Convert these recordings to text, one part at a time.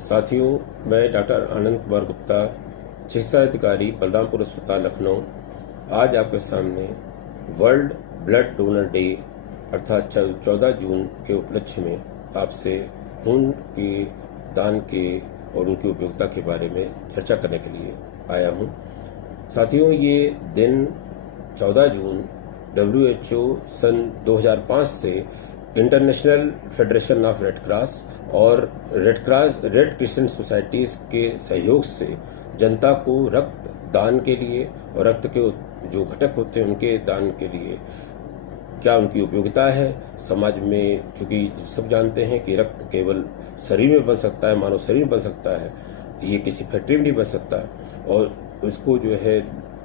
साथियों, मैं डॉक्टर आनंद कुमार गुप्ता, चिकित्सा अधिकारी, बलरामपुर अस्पताल, लखनऊ, आज आपके सामने वर्ल्ड ब्लड डोनर डे अर्थात 14 जून के उपलक्ष्य में आपसे खून के दान के और उनकी उपयोगिता के बारे में चर्चा करने के लिए आया हूं। साथियों, ये दिन 14 जून WHO सन 2005 से international federation of red cross और रेड क्रिश्चियन सोसाइटीज़ के सहयोग से जनता को रक्त दान के लिए और रक्त के जो घटक होते हैं उनके दान के लिए क्या उनकी उपयोगिता है समाज में। चूँकि सब जानते हैं कि रक्त केवल शरीर में बन सकता है, मानव शरीर में बन सकता है, ये किसी फैक्ट्री में नहीं बन सकता, और उसको जो है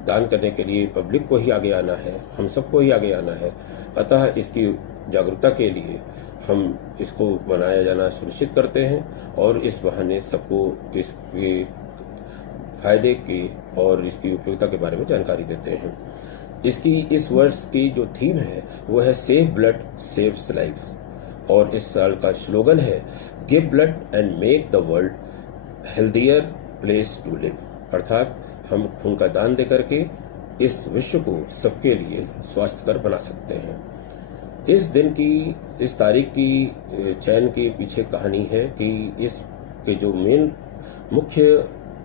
दान करने के लिए पब्लिक को ही आगे आना है, हम सबको ही आगे आना है। अतः इसकी जागरूकता के लिए हम इसको बनाया जाना सुनिश्चित करते हैं और इस बहाने सबको इसके फायदे के और इसकी उपयोगिता के बारे में जानकारी देते हैं। इसकी इस वर्ष की जो थीम है वो है सेव ब्लड सेव्स लाइफ, और इस साल का स्लोगन है give blood and make the world healthier place to live, अर्थात हम खून का दान दे करके इस विश्व को सबके लिए स्वास्थ्यकर बना सकते हैं। इस दिन की, इस तारीख की चयन के पीछे कहानी है कि इस के जो मेन मुख्य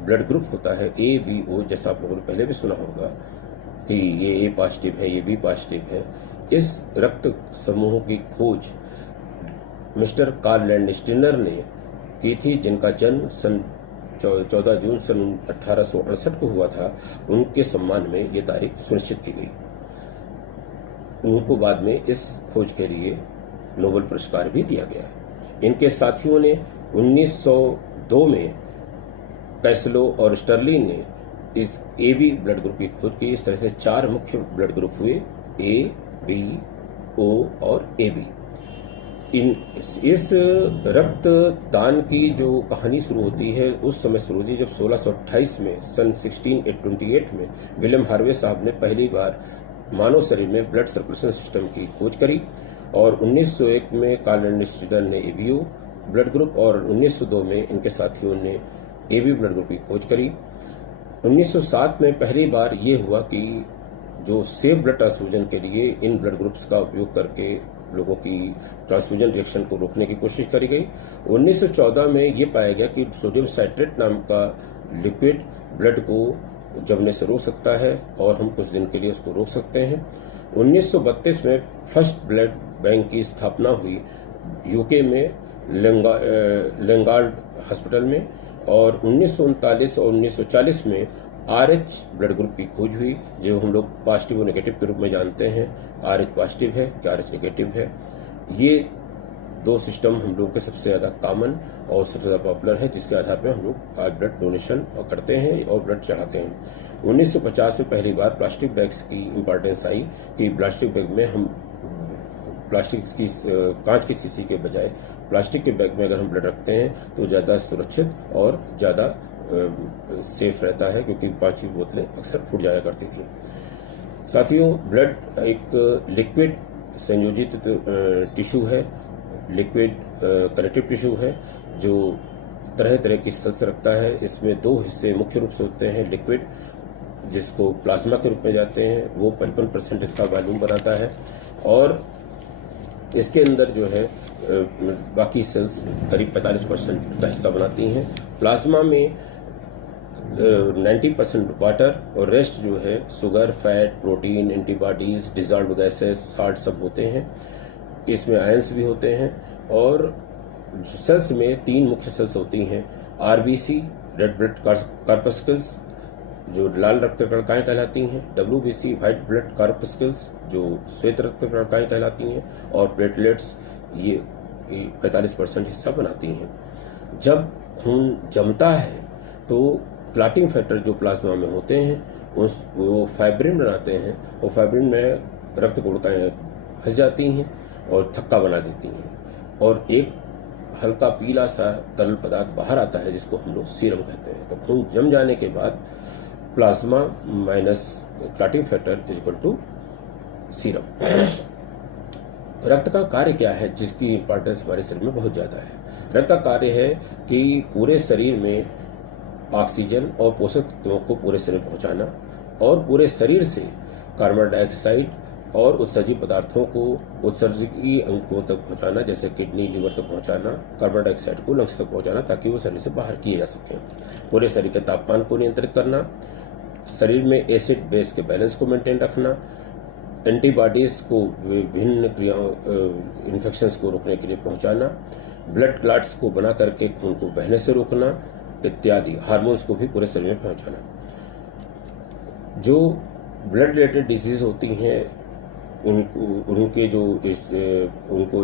ब्लड ग्रुप होता है ए बी ओ, जैसा आप लोगों ने पहले भी सुना होगा कि ये ए पॉजिटिव है, ये बी पॉजिटिव है। इस रक्त समूह की खोज मिस्टर कार्ल लैंडस्टीनर ने की थी, जिनका जन्म सन 14 जून सन 1868 को हुआ था। उनके सम्मान में ये तारीख सुनिश्चित की गई। उनको बाद में इस खोज के लिए नोबेल पुरस्कार भी दिया गया। इनके साथियों ने 1902 में कैसलो और स्टर्लिन ने इस ए बी ब्लड ग्रुप की खोज की। इस तरह से 4 मुख्य ब्लड ग्रुप हुए, ए, बी, ओ और ए बी। इस रक्त दान की जो कहानी शुरू होती है उस समय शुरू होती है जब 1628 में सन 1628 में विलियम हार्वे साहब ने पहली बार मानव शरीर में ब्लड सर्कुलेशन सिस्टम की खोज करी, और 1901 में कार्ल लैंडस्टीनर ने एबीओ ब्लड ग्रुप और 1902 में इनके साथियों ने एबी ब्लड ग्रुप की खोज करी। 1907 में पहली बार ये हुआ कि जो सेव ब्लड ट्रांसफ्यूजन के लिए इन ब्लड ग्रुप्स का उपयोग करके लोगों की ट्रांसफ्यूजन रिएक्शन को रोकने की कोशिश करी गई। 1914 में ये पाया गया कि सोडियम साइट्रेट नाम का लिक्विड ब्लड को जमने से रोक सकता है और हम कुछ दिन के लिए उसको रोक सकते हैं। 1932 में फर्स्ट ब्लड बैंक की स्थापना हुई यूके में लेंगार्ड हॉस्पिटल में, और 1939 और 1940 में RH ब्लड ग्रुप की खोज हुई, जो हम लोग पॉजिटिव और नेगेटिव के रूप में जानते हैं। RH पॉजिटिव है, RH नेगेटिव है। ये 2 सिस्टम हम लोगों के सबसे ज़्यादा कॉमन और सबसे ज़्यादा पॉपुलर है, जिसके आधार पर हम लोग आज ब्लड डोनेशन करते हैं और ब्लड चढ़ाते हैं। 1950 में पहली बार प्लास्टिक बैग्स की इम्पोर्टेंस आई कि प्लास्टिक बैग में हम प्लास्टिक की कांच की शीशी के बजाय प्लास्टिक के बैग में अगर हम ब्लड रखते हैं तो ज़्यादा सुरक्षित और ज़्यादा सेफ रहता है, क्योंकि 5 की बोतलें अक्सर फूट जाया करती थी। साथियों, ब्लड एक लिक्विड संयोजित टिश्यू है, लिक्विड कनेक्टिव टिश्यू है जो तरह तरह की सेल्स रखता है। इसमें 2 हिस्से मुख्य रूप से होते हैं। लिक्विड, जिसको प्लाज्मा के रूप में जाते हैं, वो 55% इसका वॉल्यूम बनाता है, और इसके अंदर जो है बाकी सेल्स करीब 45% का हिस्सा बनाती हैं। प्लाज्मा में 90% वाटर और रेस्ट जो है sugar, fat, protein, antibodies, dissolved gases, salt सब होते हैं। इसमें आयंस भी होते हैं, और सेल्स में 3 मुख्य सेल्स होती हैं। RBC रेड ब्लड कॉर्पस्कल्स जो लाल रक्त कणिकाएं कहलाती हैं, WBC व्हाइट ब्लड कॉर्पस्कल्स जो श्वेत रक्त कणिकाएं कहलाती हैं, और प्लेटलेट्स ये 45% हिस्सा बनाती हैं। जब खून जमता है तो क्लॉटिंग फैक्टर जो प्लाज्मा में होते हैं वो फाइब्रिन बनाते हैं, और फाइब्रिन में रक्त गुणकाएं फंस जाती हैं और थक्का बना देती हैं, और एक हल्का पीला सा तरल पदार्थ बाहर आता है जिसको हम लोग सीरम कहते हैं। तो खून जम जाने के बाद plasma minus clotting factor is equal to serum. रक्त का कार्य क्या है, जिसकी इंपॉर्टेंस हमारे शरीर में बहुत ज़्यादा है। रक्त का कार्य है कि पूरे शरीर में ऑक्सीजन और पोषक तत्वों को पूरे शरीर में पहुंचाना और पूरे शरीर से कार्बन डाइऑक्साइड और उत्सर्जित पदार्थों को उत्सर्जकीय अंगों तक पहुंचाना, जैसे किडनी, लिवर तक पहुंचाना, कार्बन डाइऑक्साइड को लंग्स तक पहुंचाना ताकि वो शरीर से बाहर किए जा सकें। पूरे शरीर के तापमान को नियंत्रित करना, शरीर में एसिड बेस के बैलेंस को मेंटेन रखना, एंटीबॉडीज को विभिन्न क्रियाओं इन्फेक्शंस को रोकने के लिए पहुंचाना, ब्लड क्लॉट्स को बना करके खून को बहने से रोकना इत्यादि, हार्मोन्स को भी पूरे शरीर में पहुंचाना। जो ब्लड रिलेटेड डिजीज होती हैं उनको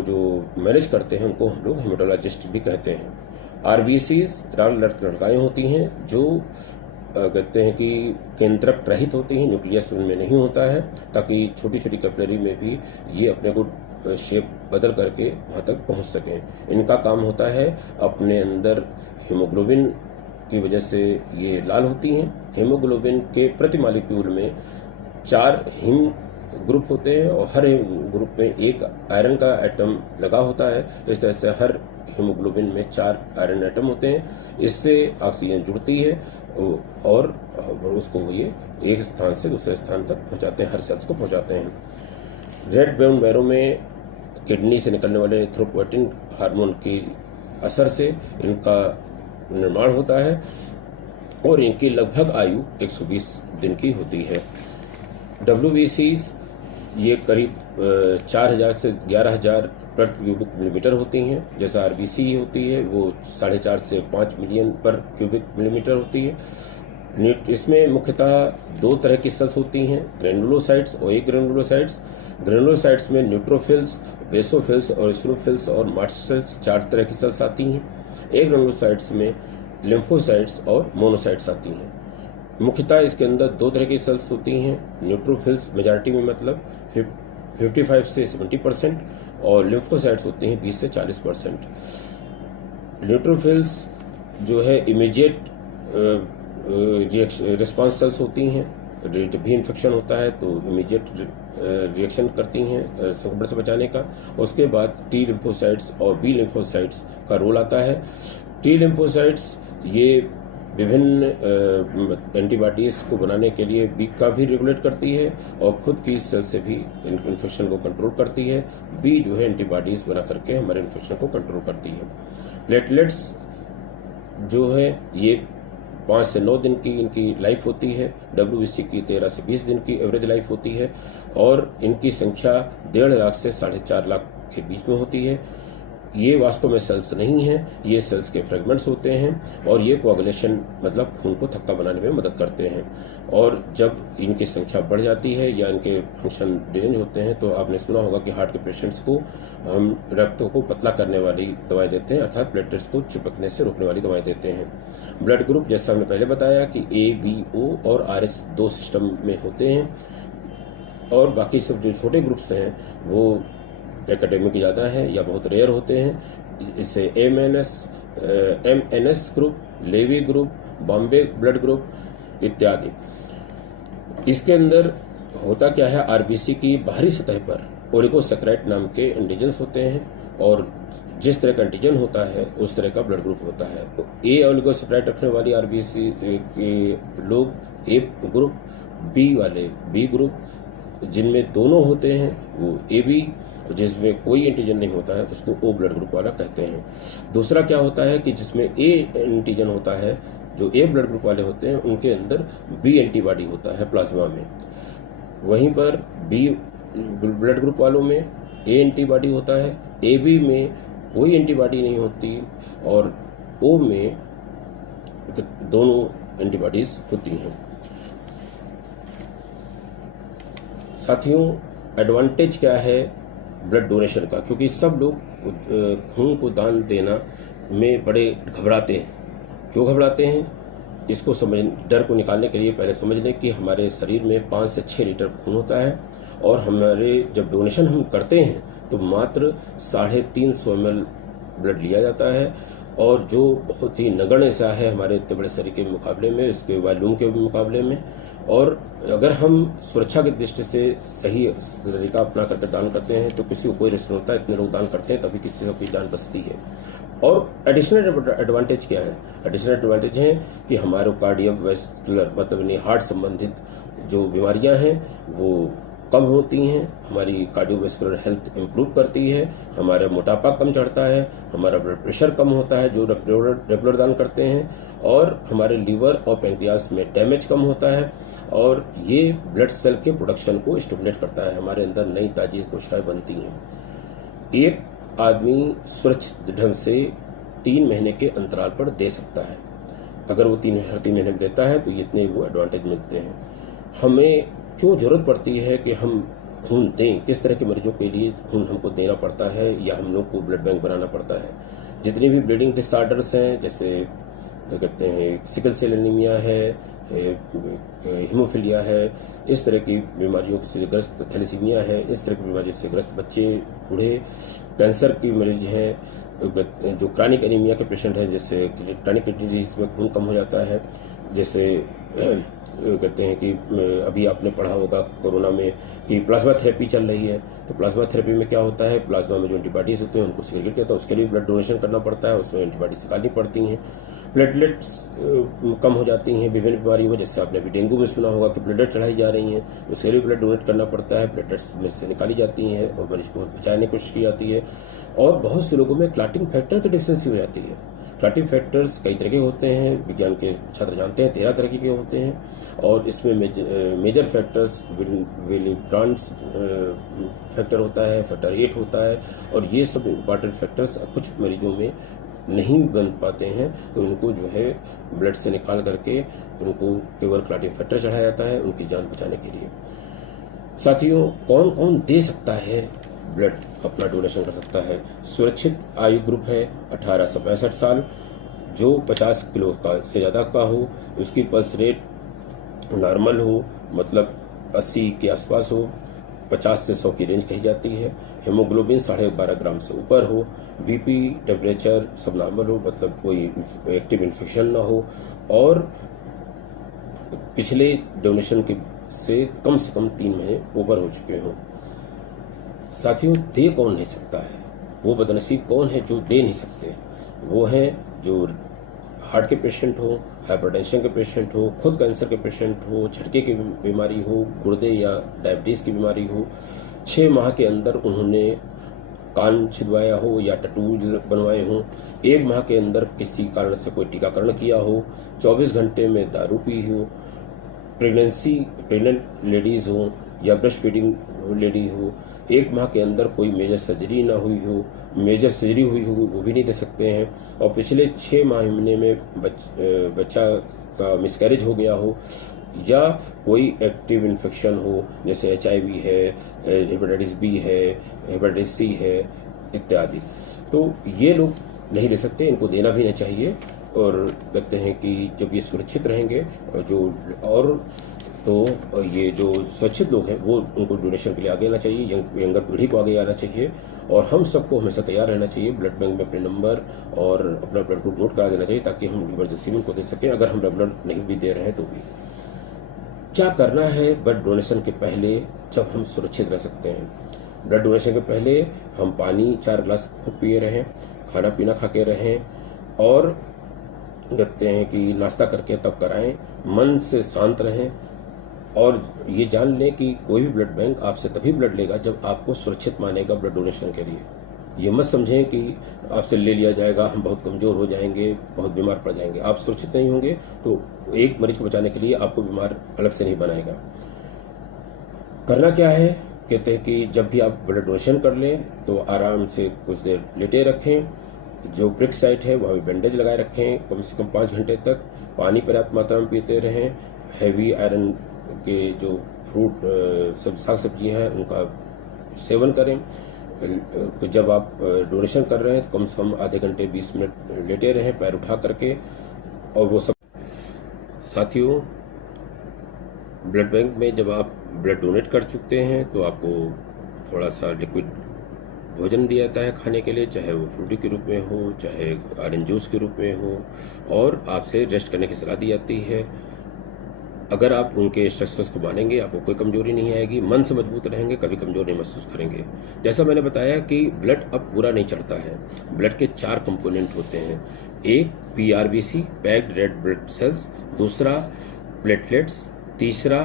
जो मैनेज करते हैं उनको हम लोग हेमेटोलॉजिस्ट भी कहते हैं। आरबीसीज लाल रक्त कणिकाएं होती हैं जो कहते हैं कि केंद्रक रहित होती हैं, न्यूक्लियस उनमें नहीं होता है, ताकि छोटी छोटी कैपिलरी में भी ये अपने को शेप बदल करके वहाँ तक पहुँच सकें। इनका काम होता है अपने अंदर हीमोग्लोबिन की वजह से ये लाल होती हैं। हीमोग्लोबिन के प्रति मॉलिक्यूल में 4 हीम ग्रुप होते हैं और हर ग्रुप में एक आयरन का एटम लगा होता है। इस तरह से हर हीमोग्लोबिन में 4 आयरन एटम होते हैं। इससे ऑक्सीजन जुड़ती है और उसको ये एक स्थान से दूसरे स्थान तक पहुंचाते हैं, हर सेल्स को पहुंचाते हैं। रेड बोन मैरो में किडनी से निकलने वाले एरिथ्रोपोएटिन हार्मोन की असर से इनका निर्माण होता है और इनकी लगभग आयु 120 दिन की होती है। WBCs ये करीब 4000 से 11000 प्रति क्यूबिक मिलीमीटर होती हैं, जैसा RBC होती है वो 4.5 से 5 मिलियन पर क्यूबिक मिलीमीटर होती है। इसमें मुख्यतः 2 तरह की सेल्स होती हैं, ग्रेनुलोसाइट्स और एग्रेनुलोसाइट्स। ग्रेनुलोसाइट्स में न्यूट्रोफिल्स, बेसोफिल्स और स्नोफिल्स और मास्ट सेल्स 4 तरह की सेल्स आती हैं। एग्रेनुलोसाइट्स में लिम्फोसाइट्स और मोनोसाइट्स आती हैं। मुख्यतः इसके अंदर 2 तरह की सेल्स होती हैं, न्यूट्रोफिल्स मेजॉरिटी में मतलब 55 से 70% और लिम्फोसाइट्स होते हैं 20 से 40%। न्यूट्रोफिल्स जो है इमीडिएट रिस्पांस सेल्स होती हैं, जब भी इन्फेक्शन होता है तो इमीडिएट रिएक्शन करती हैं संक्रमण से बचाने का। उसके बाद टी लिम्फोसाइट्स और बी लिम्फोसाइट्स का रोल आता है। टी लिम्फोसाइट्स ये विभिन्न एंटीबॉडीज को बनाने के लिए बी का भी रेगुलेट करती है और खुद की सेल से भी इन्फेक्शन को कंट्रोल करती है। बी जो है एंटीबॉडीज बना करके हमारे इन्फेक्शन को कंट्रोल करती है। प्लेटलेट्स जो है ये 5 से 9 दिन की इनकी लाइफ होती है। WBC की 13 से 20 दिन की एवरेज लाइफ होती है और इनकी संख्या 1.5 लाख से 4.5 लाख के बीच में होती है। ये वास्तव में सेल्स नहीं हैं, ये सेल्स के फ्रेगमेंट्स होते हैं और ये कोआगुलेशन मतलब खून को थक्का बनाने में मदद करते हैं। और जब इनकी संख्या बढ़ जाती है या इनके फंक्शन डिरेंज होते हैं तो आपने सुना होगा कि हार्ट के पेशेंट्स को हम रक्त को पतला करने वाली दवाई देते हैं, अर्थात प्लेटलेट्स को चिपकने से रोकने वाली दवाई देते हैं। ब्लड ग्रुप जैसा हमने पहले बताया कि A, B, O और RH 2 सिस्टम में होते हैं और बाकी सब जो छोटे ग्रुप्स हैं वो एकेडमिक ज़्यादा है या बहुत रेयर होते हैं। इसे MNS ग्रुप, लेवी ग्रुप, बॉम्बे ब्लड ग्रुप इत्यादि। इसके अंदर होता क्या है, RBC की बाहरी सतह पर ओलिगोसैकेराइड नाम के एंटीजन्स होते हैं और जिस तरह का एंटीजन होता है उस तरह का ब्लड ग्रुप होता है। तो A ओलिगोसैकेराइड रखने वाली RBC के लोग A ग्रुप, B वाले B ग्रुप, जिनमें दोनों होते हैं वो AB, जिसमें कोई एंटीजन नहीं होता है उसको O ब्लड ग्रुप वाला कहते हैं। दूसरा क्या होता है कि जिसमें A एंटीजन होता है, जो A ब्लड ग्रुप वाले होते हैं उनके अंदर B एंटीबॉडी होता है प्लाज्मा में। वहीं पर B ब्लड ग्रुप वालों में A एंटीबॉडी होता है, AB में कोई एंटीबॉडी नहीं होती और O में दोनों एंटीबॉडीज होती हैं। साथियों, एडवांटेज क्या है ब्लड डोनेशन का, क्योंकि सब लोग खून को दान देना में बड़े घबराते हैं। क्यों घबराते हैं, इसको समझ डर को निकालने के लिए पहले समझ लें कि हमारे शरीर में 5 से 6 लीटर खून होता है और हमारे जब डोनेशन हम करते हैं तो मात्र 350 ml ब्लड लिया जाता है और जो बहुत ही नगण्य सा है हमारे इतने बड़े शरीर के मुकाबले में, इसके वॉल्यूम के मुकाबले में। और अगर हम सुरक्षा की दृष्टि से सही तरीका अपना करके दान करते हैं तो किसी को कोई रिस्क नहीं होता। इतने लोग दान करते हैं तभी किसी को कोई जान बचती है। और एडिशनल एडवांटेज क्या है? एडिशनल एडवांटेज है कि हमारे कार्डियोवैस्कुलर मतलब यानी हार्ट संबंधित जो बीमारियां हैं वो कम होती हैं, हमारी कार्डियोवैस्कुलर हेल्थ इंप्रूव करती है, हमारा मोटापा कम चढ़ता है, हमारा ब्लड प्रेशर कम होता है जो रेगुलर दान करते हैं, और हमारे लीवर और पैंक्रियास में डैमेज कम होता है, और ये ब्लड सेल के प्रोडक्शन को स्टिमुलेट करता है, हमारे अंदर नई ताजी कोशिकाएं बनती हैं। एक आदमी सुरक्षित ढंग से 3 महीने के अंतराल पर दे सकता है। अगर वो हर 3 महीने में देता है तो इतने वो एडवांटेज मिलते हैं। हमें क्यों जरूरत पड़ती है कि हम खून दें? किस तरह के मरीजों के लिए खून हमको देना पड़ता है या हम लोग को ब्लड बैंक बनाना पड़ता है? जितनी भी ब्लीडिंग डिसऑर्डर्स हैं, जैसे क्या कहते हैं सिकल सेल एनीमिया है, हीमोफीलिया है, इस तरह की बीमारियों से ग्रस्त थैलेसीमिया है, इस तरह की बीमारियों से ग्रस्त बच्चे, बूढ़े, कैंसर की मरीज हैं, जो क्रॉनिक एनीमिया के पेशेंट हैं, जैसे क्रॉनिक किडनी डिजीज में खून कम हो जाता है, जैसे कहते हैं कि अभी आपने पढ़ा होगा कोरोना में कि प्लाज्मा थेरेपी चल रही है। तो प्लाज्मा थेरेपी में क्या होता है, प्लाज्मा में जो एंटीबॉडीज होते हैं उनको सेग्रीगेट किया, तो उसके लिए ब्लड डोनेशन करना पड़ता है, उसमें एंटीबॉडीज निकालनी पड़ती हैं, प्लेटलेट्स कम हो जाती हैं विभिन्न बीमारियों में, जैसे आपने भी डेंगू में सुना होगा कि प्लेटलेट चढ़ाई जा रही हैं, उसके लिए ब्लड डोनेट करना पड़ता है, प्लेटलेट्स में से निकाली जाती हैं और मरीज को बचाने की कोशिश की जाती है। और बहुत से लोगों में क्लॉटिंग फैक्टर की डिफिशिएंसी हो जाती है। क्लॉटिंग फैक्टर्स कई तरह के होते हैं, विज्ञान के छात्र जानते हैं 13 तरह के होते हैं, और इसमें major factors Willebrand's factor होता है, फैक्टर 8 होता है, और ये सब इम्पॉर्टेंट फैक्टर्स कुछ मरीजों में नहीं बन पाते हैं, तो उनको जो है ब्लड से निकाल करके उनको केवल क्लॉटिंग फैक्टर चढ़ाया जाता है उनकी जान बचाने के लिए। साथियों, कौन कौन दे सकता है ब्लड, अपना डोनेशन कर सकता है? सुरक्षित आयु ग्रुप है 18 से 65 साल, जो 50 किलो का से ज़्यादा का हो, उसकी पल्स रेट नॉर्मल हो, मतलब 80 के आसपास हो, 50 से 100 की रेंज कही जाती है, हेमोग्लोबिन 12.5 ग्राम से ऊपर हो, बीपी टेम्परेचर सब नॉर्मल हो, मतलब कोई एक्टिव इन्फेक्शन ना हो, और पिछले डोनेशन के से कम 3 महीने ओवर हो चुके हों। साथियों, दे कौन नहीं सकता है? वो बदनसीब कौन है जो दे नहीं सकते? वो हैं जो हार्ट के पेशेंट हो, हाइपरटेंशन के पेशेंट हो, खुद कैंसर के पेशेंट हो, झटके की बीमारी हो, गुर्दे या डायबिटीज़ की बीमारी हो, 6 माह के अंदर उन्होंने कान छिदवाया हो या टैटू बनवाए हों, 1 माह के अंदर किसी कारण से कोई टीकाकरण किया हो, 24 घंटे में दारू पी हो, प्रेग्नेंट लेडीज़ हो या ब्रेस्ट फीडिंग लेडी हो, 1 माह के अंदर कोई मेजर सर्जरी ना हुई हो, मेजर सर्जरी हुई हो वो भी नहीं दे सकते हैं, और पिछले 6 महीने में बच्चा का मिसकैरेज हो गया हो, या कोई एक्टिव इन्फेक्शन हो, जैसे HIV है, हेपेटाइटिस B है, हेपेटाइटिस C है इत्यादि, तो ये लोग नहीं दे सकते, इनको देना भी नहीं चाहिए। और कहते हैं कि जब ये सुरक्षित रहेंगे तो ये जो सुरक्षित लोग हैं वो उनको डोनेशन के लिए आगे आना चाहिए, यंगर पीढ़ी को आगे आना चाहिए, और हम सबको हमेशा तैयार रहना चाहिए ब्लड बैंक में अपने नंबर और अपना ब्लड ग्रुप नोट करा देना चाहिए, ताकि हम इमरजेंसी में उनको दे सकें, अगर हम रेगुलर नहीं भी दे रहे हैं तो भी। क्या करना है ब्लड डोनेशन के पहले जब हम सुरक्षित रह सकते हैं? ब्लड डोनेशन के पहले हम पानी 4 गिलास खूब पिए रहें, खाना पीना खा के रहें, और कहते हैं कि नाश्ता करके तब कराएं, मन से शांत रहें, और ये जान लें कि कोई भी ब्लड बैंक आपसे तभी ब्लड लेगा जब आपको सुरक्षित मानेगा ब्लड डोनेशन के लिए। ये मत समझें कि आपसे ले लिया जाएगा, हम बहुत कमज़ोर हो जाएंगे, बहुत बीमार पड़ जाएंगे। आप सुरक्षित नहीं होंगे तो एक मरीज को बचाने के लिए आपको बीमार अलग से नहीं बनाएगा। करना क्या है? कहते हैं कि जब भी आप ब्लड डोनेशन कर लें तो आराम से कुछ देर लेटे रखें, जो ब्रिक साइट है वहाँ भी बैंडेज लगाए रखें, कम से कम 5 घंटे तक पानी पर्याप्त मात्रा में पीते रहें, हैवी आयरन के जो फ्रूट सब साग सब्जी हैं उनका सेवन करें। जब आप डोनेशन कर रहे हैं तो कम से कम आधे घंटे 20 मिनट लेटे रहें पैर उठा करके, और वो सब। साथियों, ब्लड बैंक में जब आप ब्लड डोनेट कर चुके हैं तो आपको थोड़ा सा लिक्विड भोजन दिया जाता है खाने के लिए, चाहे वो फ्रूटी के रूप में हो, चाहे ऑरेंज जूस के रूप में हो, और आपसे रेस्ट करने की सलाह दी जाती है। अगर आप उनके इंस्ट्रक्शंस को मानेंगे, आपको कोई कमजोरी नहीं आएगी, मन से मजबूत रहेंगे, कभी कमजोर नहीं महसूस करेंगे। जैसा मैंने बताया कि ब्लड अब पूरा नहीं चढ़ता है। ब्लड के 4 कंपोनेंट होते हैं। एक PRBC, packed red blood cells, दूसरा प्लेटलेट्स, तीसरा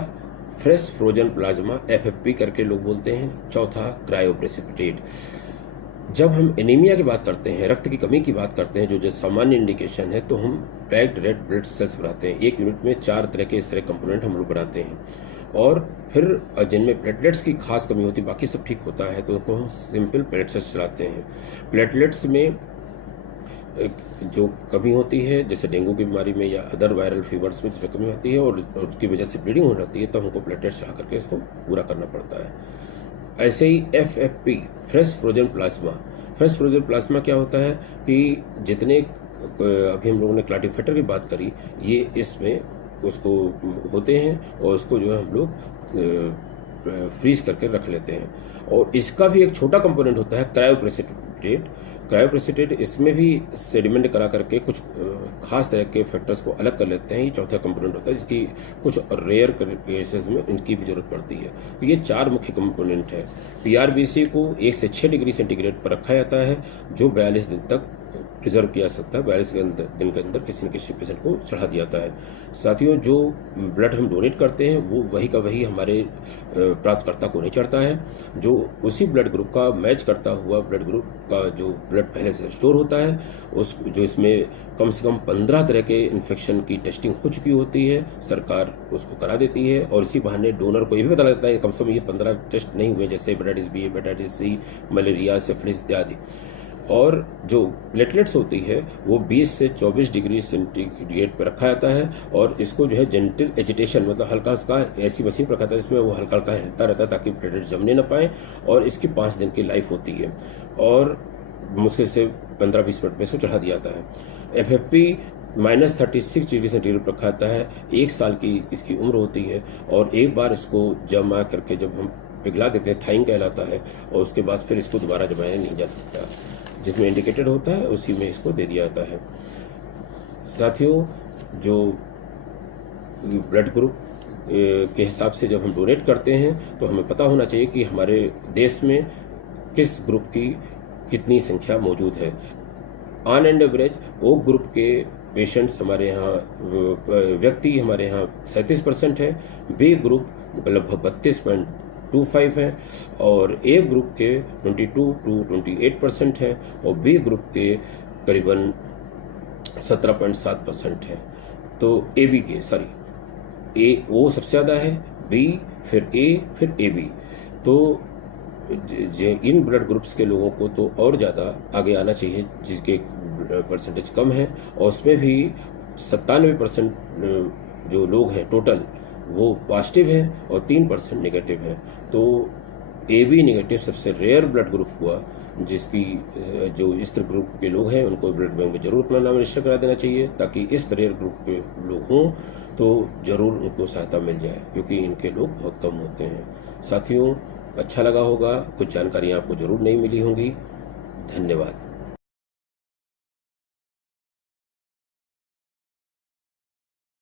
फ्रेश फ्रोजन प्लाज्मा, FFP करके लोग बोलते हैं, चौथा क्रायोप्रेसिपिटेट। जब हम एनीमिया की बात करते हैं, रक्त की कमी की बात करते हैं, जो सामान्य इंडिकेशन है, तो हम पैक्ड रेड ब्लड सेल्स बनाते हैं। एक यूनिट में 4 तरह के इस तरह कंपोनेंट हम लोग बनाते हैं। और फिर जिनमें प्लेटलेट्स की खास कमी होती है, बाकी सब ठीक होता है, तो उनको हम सिंपल प्लेटलेट्स चलाते हैं। प्लेटलेट्स में जो कमी होती है, जैसे डेंगू की बीमारी में या अदर वायरल फीवर्स में जिसमें कमी होती है और उसकी वजह से ब्लीडिंग हो जाती है, तो हमको प्लेटलेट्स चला करके इसको पूरा करना पड़ता है। ऐसे ही FFP, fresh frozen plasma. Fresh frozen plasma क्या होता है कि जितने अभी हम लोगों ने क्लाटिफेटर की बात करी, ये इसमें उसको होते हैं और उसको जो है हम लोग फ्रीज करके रख लेते हैं। और इसका भी एक छोटा कंपोनेंट होता है क्रायोप्रेसिपिटेट। क्रायोप्रेसिपिटेट इसमें भी सेडिमेंट करा करके कुछ खास तरह के फैक्टर्स को अलग कर लेते हैं। ये चौथा कंपोनेंट होता है, जिसकी कुछ रेयर केसेस में इनकी भी जरूरत पड़ती है। तो ये 4 मुख्य कंपोनेंट है। PRBC को 1 से 6 डिग्री सेंटीग्रेड पर रखा जाता है, जो 42 दिन तक प्रिजर्व किया सकता है। 42 दिन के अंदर किसी न किसी पेशेंट को चढ़ा दिया जाता है। साथियों, जो ब्लड हम डोनेट करते हैं वो वही का वही हमारे प्राप्तकर्ता को नहीं चढ़ता है। जो उसी ब्लड ग्रुप का मैच करता हुआ ब्लड ग्रुप का जो ब्लड पहले से स्टोर होता है, उस जो इसमें कम से कम 15 तरह के इन्फेक्शन की टेस्टिंग हो चुकी होती है, सरकार उसको करा देती है। और इसी बहाने डोनर को ये भी पता लगता है कि कम से कम ये 15 टेस्ट नहीं हुए, जैसे hepatitis B, hepatitis C, malaria, syphilis इत्यादि। और जो प्लेटलेट्स होती है वो 20 से 24 डिग्री सेंटीग्रेड पर रखा जाता है। और इसको जो है जेंटल एजिटेशन, मतलब हल्का सा ऐसी मशीन पर रखा था जिसमें वो हल्का हल्का हिलता रहता है ताकि प्लेटलेट जमने न पाए। और इसकी 5 दिन की लाइफ होती है और मुश्किल से 15-20 मिनट में इसको चढ़ा दिया जाता है। FFP -36 डिग्री सेंटीग्रेड पर रखा जाता है। 1 साल की इसकी उम्र होती है और एक बार इसको जमा करके जब हम पिघला देते हैं, थाइंग कहलाता है, और उसके बाद फिर इसको दोबारा जमाया नहीं जा सकता। जिसमें इंडिकेटेड होता है उसी में इसको दे दिया जाता है। साथियों, जो ब्लड ग्रुप के हिसाब से जब हम डोनेट करते हैं तो हमें पता होना चाहिए कि हमारे देश में किस ग्रुप की कितनी संख्या मौजूद है। On and average O group के पेशेंट्स हमारे यहाँ व्यक्ति हमारे यहाँ 37% है, B ग्रुप लगभग 32.25 है और A ग्रुप के 22 to 28% है और B ग्रुप के करीबन 17.7% है। तो O सबसे ज़्यादा है, B, फिर A, फिर AB। तो इन ब्लड ग्रुप्स के लोगों को तो और ज़्यादा आगे आना चाहिए, जिसके परसेंटेज कम है। और उसमें भी 97% जो लोग हैं टोटल, वो पॉजिटिव है और 3% नेगेटिव है। तो AB नेगेटिव सबसे रेयर ब्लड ग्रुप हुआ, जिसकी जो इस तरह ग्रुप के लोग हैं उनको ब्लड बैंक में जरूर अपना नाम रजिस्टर करा देना चाहिए, ताकि इस रेयर ग्रुप के लोग हों तो जरूर उनको सहायता मिल जाए, क्योंकि इनके लोग बहुत कम होते हैं। साथियों, अच्छा लगा होगा, कुछ जानकारियाँ आपको जरूर नहीं मिली होंगी। धन्यवाद।